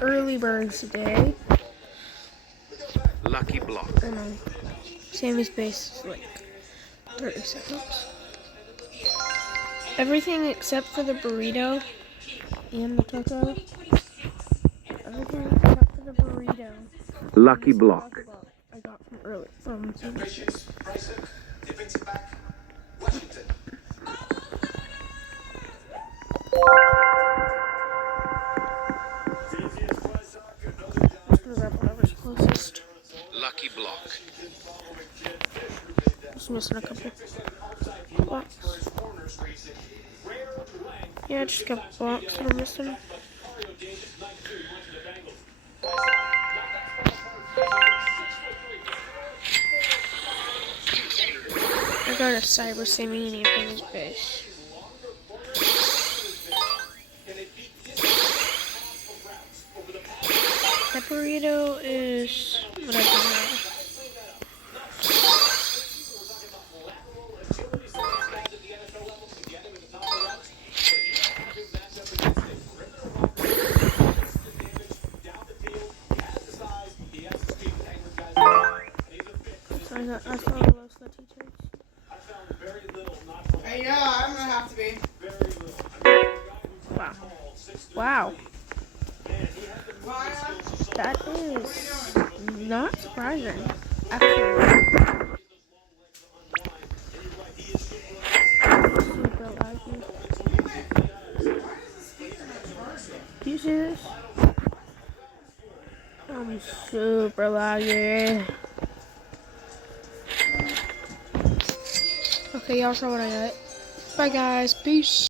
early birds today. Lucky block. I know. Sammy's base is like 30 seconds. Everything except for the burrito and the taco. Everything except for the burrito. Lucky block. I got from early from Sammy. Whatever's closest. Lucky block. Just missing a couple blocks. Yeah, just a couple blocks that I'm missing. I got a Cyber Samini from his base. That burrito is whatever now. I found the lowest that he takes. Hey, yeah, I'm gonna have to be. Wow. Wow. That is not surprising. Actually. Super laggy. Do you see this? I'm super laggy. Okay, y'all saw what I got. Bye guys, peace.